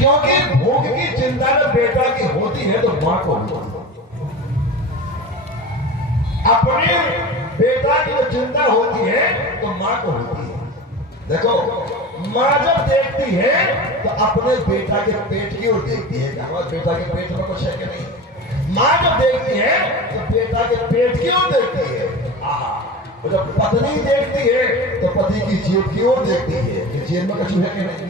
क्योंकि भोग की चिंता में बेटा की होती है तो मां को होती है। अपने बेटा की जो चिंता होती है तो मां को होती है। देखो, मां जब देखती है तो अपने बेटा के पेट की ओर देखती है कि हमारे बेटा के पेट में कुछ है कि नहीं। मां जब देखती है तो बेटा के पेट की ओर देखती है। और जब पत्नी देखती है तो पति की जेब की ओर देखती है कि जेब में कुछ है कि नहीं।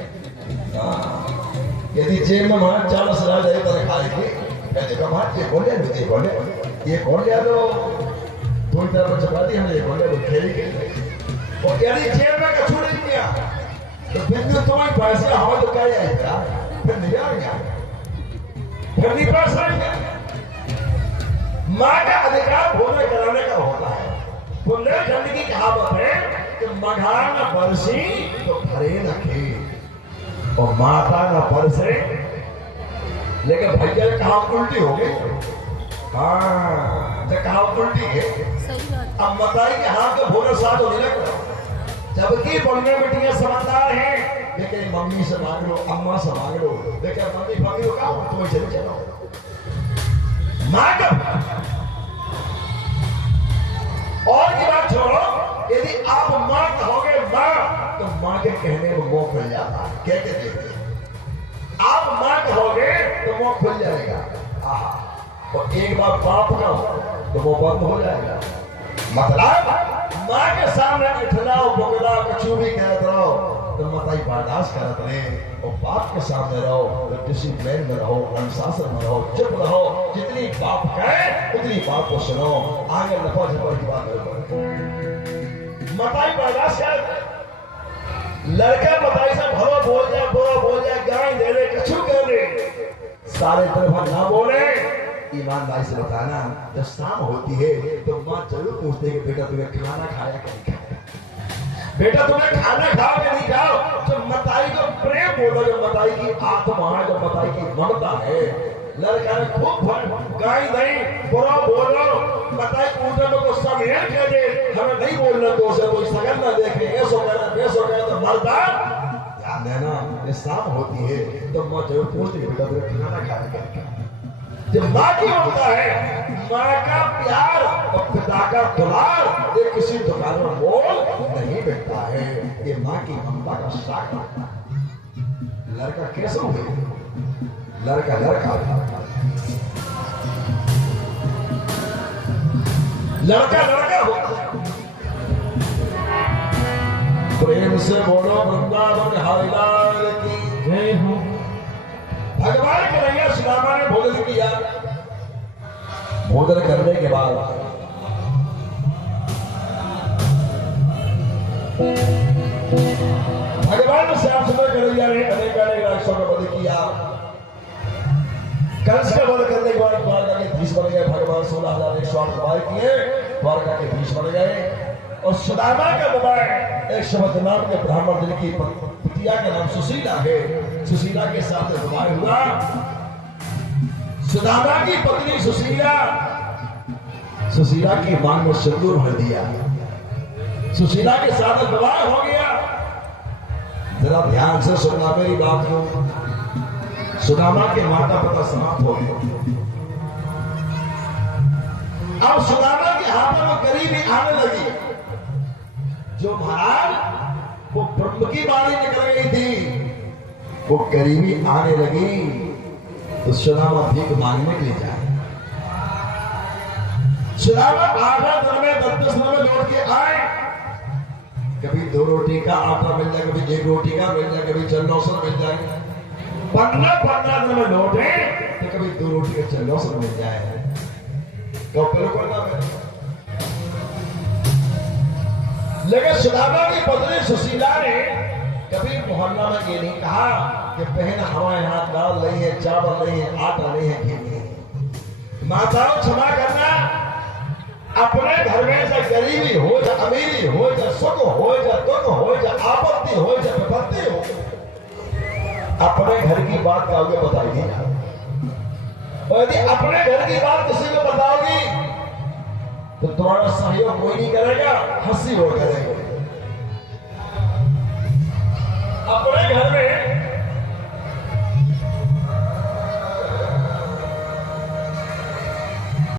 यदि जेब में वहां 40 हजार जाए तो खाएगी, मैं देखा वहां ये बोले ये कौन लिया तो दो तरफ चला दी हमने, ये बोले वो खेली। और यदि जेब में कछु नहीं किया तो बिंदु तुम्हारे पैसे हवा तो क्या आएगा, फिर नहीं आ गया, फिर नहीं पैसा आएगा। मां का अधिकार भोजन कराने का होता है। बुंदेलखंड की कहावत है कि मघा न बरसी तो भरे न खेत, और माता न बरसे। लेकिन भैया कहावत उल्टी हो गई। हाँ, कहावत उल्टी है। अब बताइए कि हाथ का भोजन साथ हो नहीं लगता, जबकि बोलने बेटियां समझदार हैं। लेकिन मम्मी से मांग लो, अम्मा से मांग लो, लेकिन मम्मी भाभी को कहा तुम्हें चले चलो मां का। और की बात छोड़ो, यदि आप मां कहोगे मां तो मां के कहने में मुंह खुल जाता है। क्या कहते हैं, आप मां कहोगे तो मुंह खुल जाएगा। और एक बार बाप कहो तो वो बंद हो जाएगा। मतलब मां के सामने इठलाओ बुगलाओ कछु भी कहते रहो तो मताई बर्दाश्त करते रहे, और बाप के सामने रहो तो डिसिप्लिन में रहो, अनुशासन में रहो, चुप रहो। जितनी बाप कहे उतनी बात को सुनो, आगे लफा झपड़ की बात करो। मताई बर्दाश्त कर, लड़का मताई से भरो बोल जाए, बुरा बोल जाए, गाय दे दे, कछु कर दे, सारे तरफ ना बोले। ईमानदारी से बताना, जब शाम होती है तो मां जरूर पूछती है कि बेटा तुम्हें खाना खाया कि नहीं खाया, बेटा तुम्हें खाना खाओ कि नहीं खाओ। जब मताई को प्रेम बोलो, जब मताई की आत्मा, जब मताई की ममता है, लड़का ने खूब गाय नहीं बुरा बोलो, मताई पूछने में तो सब ये कह दे हमें नहीं बोलना, तो उसे कोई सगन ना देखे, ऐसो कहना तो मरदा। ध्यान देना, ये शाम होती है तो मां जरूर पूछती है बेटा तुम्हें खाना खाया कि नहीं खाया। जब मां की ममता है, मां का प्यार और पिता का दुलार, ये किसी दुकान में मोल नहीं बिकता है। ये मां की ममता का साकार। लड़का कैसे हुए, लड़का लड़का होता है। प्रेम से बोलो वृंदावन हरिलाल की जय हो। भगवान कन्हैया सुदामा ने भोजन किया। भोजन करने के बाद भगवान ने श्याम सुंदर कन्हैया ने अनेक राक्षसों का वध किया। कंस का वध करने के बाद द्वारका के धीश बन गए। भगवान 16,108 वार किए, द्वारका के धीश बन गए। और सुदामा का विवाह एक शब्द नाम के ब्राह्मण जिनकी पितिया का नाम सुशीला है, सुशीला के साथ विवाह हुआ। सुदामा की पत्नी सुशीला की मांग में सिंदूर भर दिया। सुशीला के साथ विवाह हो गया। जरा ध्यान से सुनना मेरी बात को। सुदामा के माता पिता समाप्त हो गए। अब सुदामा के हाथों में गरीबी आने लगी। जो महाराज वो ब्रह्म की वाणी निकल गई थी, वो गरीबी आने लगी तो सुदामा भीख मांगने के लिए जाए। सुदामा 8 दिन में 10 दिन में लौट के आए। कभी 2 रोटी का आटा मिल जाए, कभी 1 रोटी का मिल जाए, कभी चल्लौसन मिल जाए। 15 दिन में लौटे तो कभी 2 रोटी का चल्लौसन मिल जाए, तो बिल्कुल ना मिले। लेकिन सुदामा की पत्नी सुशीला ने कभी मोहल्ला में ये नहीं कहा कि बहन हमारे यहाँ दाल नहीं है, चावल नहीं है, आटा नहीं है, घी नहीं है। माताओं क्षमा करना, अपने घर में चाहे गरीबी हो, चाहे अमीरी हो, चाहे सुख हो, चाहे दुख हो, चाहे आपत्ति हो, चाहे विपत्ति हो, अपने घर की बात कहोगे बताइए। और यदि अपने घर की बात किसी को बताओगी तो तुम्हारा सहयोग कोई नहीं करेगा, हंसी हो करेगा।